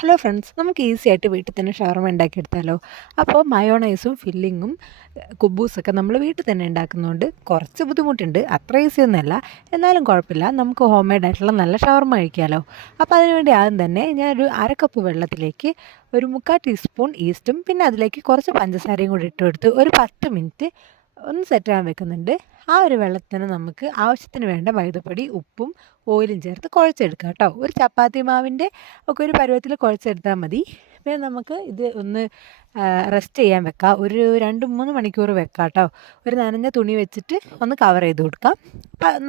Hello friends, നമുക്ക് easy ആയിട്ട് വീട്ടിൽ തന്നെ ഷവർമ ഉണ്ടാക്കിയെടുത്താലോ. അപ്പോൾ മയോണൈസും ഫില്ലിങ്ങും കുബൂസൊക്കെ നമ്മൾ വീട്ടിൽ തന്നെ ഉണ്ടാക്കുന്നതുകൊണ്ട് കുറച്ച് ബുദ്ധിമുട്ടുണ്ട്, അത്ര ഈസി ഒന്നുമല്ല. എന്നാലും കുഴപ്പമില്ല, നമുക്ക് ഹോം മെയ്ഡ് ആയിട്ടുള്ള നല്ല ഷവർമ കഴിക്കാമല്ലോ. അപ്പോൾ അതിനുവേണ്ടി ആദ്യം തന്നെ ഞാനൊരു 1/2 കപ്പ് വെള്ളത്തിലേക്ക് ഒരു 3/4 ടീസ്പൂൺ ഈസ്റ്റും പിന്നെ അതിലേക്ക് കുറച്ച് പഞ്ചസാരയും കൂടി ഇട്ട് കൊടുത്ത് ഒരു 10 മിനിറ്റ് ഒന്ന് സെറ്റാകാൻ വെക്കുന്നുണ്ട്. ആ ഒരു വെള്ളത്തിന് നമുക്ക് ആവശ്യത്തിന് വേണ്ട മൈദപ്പൊടി, ഉപ്പും ഓയിലും ചേർത്ത് കുഴച്ചെടുക്കാം കേട്ടോ. ഒരു ചപ്പാത്തി മാവിൻ്റെ ഒക്കെ ഒരു പരുവത്തിൽ കുഴച്ചെടുത്താൽ മതി. പിന്നെ നമുക്ക് ഇത് ഒന്ന് റെസ്റ്റ് ചെയ്യാൻ വെക്കാം. ഒരു 2-3 മണിക്കൂർ വെക്കാം കേട്ടോ. ഒരു നനഞ്ഞ തുണി വെച്ചിട്ട് ഒന്ന് കവർ ചെയ്ത് കൊടുക്കാം.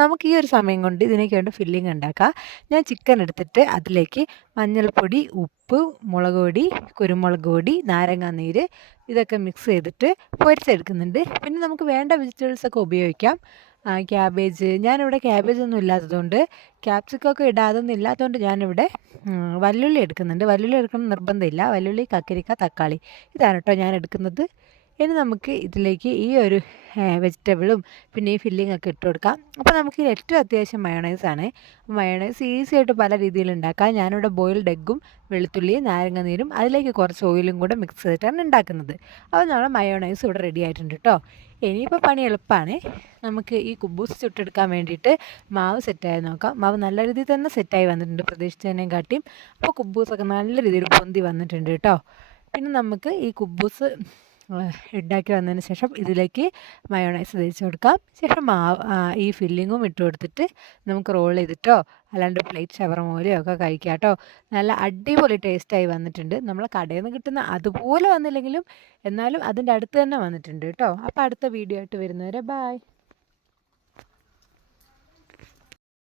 നമുക്ക് ഈ ഒരു സമയം കൊണ്ട് ഇതിനേക്ക് വേണ്ട ഫില്ലിങ് ഉണ്ടാക്കാം. ഞാൻ ചിക്കൻ എടുത്തിട്ട് അതിലേക്ക് മഞ്ഞൾപ്പൊടി, ഉപ്പ്, മുളക് പൊടി, കുരുമുളക് പൊടി, നാരങ്ങാനീര് ഇതൊക്കെ മിക്സ് ചെയ്തിട്ട് പൊരിച്ചെടുക്കുന്നുണ്ട്. പിന്നെ നമുക്ക് വേണ്ട വെജിറ്റബിൾസൊക്കെ ഉപയോഗിക്കാം. ക്യാബേജ്, ഞാനിവിടെ ക്യാബേജ് ഒന്നും ഇല്ലാത്തതുകൊണ്ട് ക്യാപ്സിക്കമൊക്കെ ഇടാതൊന്നും ഇല്ലാത്തതുകൊണ്ട് ഞാനിവിടെ വല്ലുള്ളി എടുക്കുന്നുണ്ട്. വല്ലുള്ളി എടുക്കണം നിർബന്ധമില്ല. വല്ലുള്ളി, കക്കിരിക്ക, തക്കാളി ഇതാണ് കേട്ടോ ഞാൻ എടുക്കുന്നത്. ഇനി നമുക്ക് ഇതിലേക്ക് ഈ ഒരു വെജിറ്റബിളും പിന്നെ ഈ ഫില്ലിംഗ് ഒക്കെ ഇട്ട് കൊടുക്കാം. അപ്പോൾ നമുക്ക് ഏറ്റവും അത്യാവശ്യം മയോണൈസാണ്. മയോണൈസ് ഈസി ആയിട്ട് പല രീതിയിൽ ഉണ്ടാക്കാം. ഞാനിവിടെ ബോയിൽഡ് എഗ്ഗും വെളുത്തുള്ളിയും നാരങ്ങാനീരും അതിലേക്ക് കുറച്ച് ഓയിലും കൂടെ മിക്സ് ചെയ്തിട്ടാണ് ഉണ്ടാക്കുന്നത്. അപ്പോൾ നമ്മുടെ മയോണൈസ് ഇവിടെ റെഡി ആയിട്ടുണ്ട് കേട്ടോ. ഇനിയിപ്പോൾ പണി എളുപ്പമാണ്. നമുക്ക് ഈ കുബൂസ് ചുട്ടെടുക്കാൻ വേണ്ടിയിട്ട് മാവ് സെറ്റായി നോക്കാം. മാവ് നല്ല രീതിയിൽ തന്നെ സെറ്റായി വന്നിട്ടുണ്ട്, പ്രതീക്ഷിച്ചതിനേയും കാട്ടിയും. അപ്പോൾ കുബൂസൊക്കെ നല്ല രീതിയിൽ പൊന്തി വന്നിട്ടുണ്ട് കേട്ടോ. പിന്നെ നമുക്ക് ഈ കുബൂസ് ഉണ്ടാക്കി വന്നതിന് ശേഷം ഇതിലേക്ക് മയോണൈസ് തേച്ച് കൊടുക്കാം. ശേഷം ഈ ഫില്ലിങ്ങും ഇട്ട് കൊടുത്തിട്ട് നമുക്ക് റോൾ ചെയ്തിട്ടോ അല്ലാണ്ട് പ്ലേറ്റ് ഷവർമ പോലെയോ ഒക്കെ കഴിക്കാം കേട്ടോ. നല്ല അടിപൊളി ടേസ്റ്റായി വന്നിട്ടുണ്ട്. നമ്മൾ കടയിൽ നിന്ന് കിട്ടുന്ന അതുപോലെ വന്നില്ലെങ്കിലും എന്നാലും അതിൻ്റെ അടുത്ത് തന്നെ വന്നിട്ടുണ്ട് കേട്ടോ. അപ്പോൾ അടുത്ത വീഡിയോ ആയിട്ട് വരുന്നവരെ ബായ്.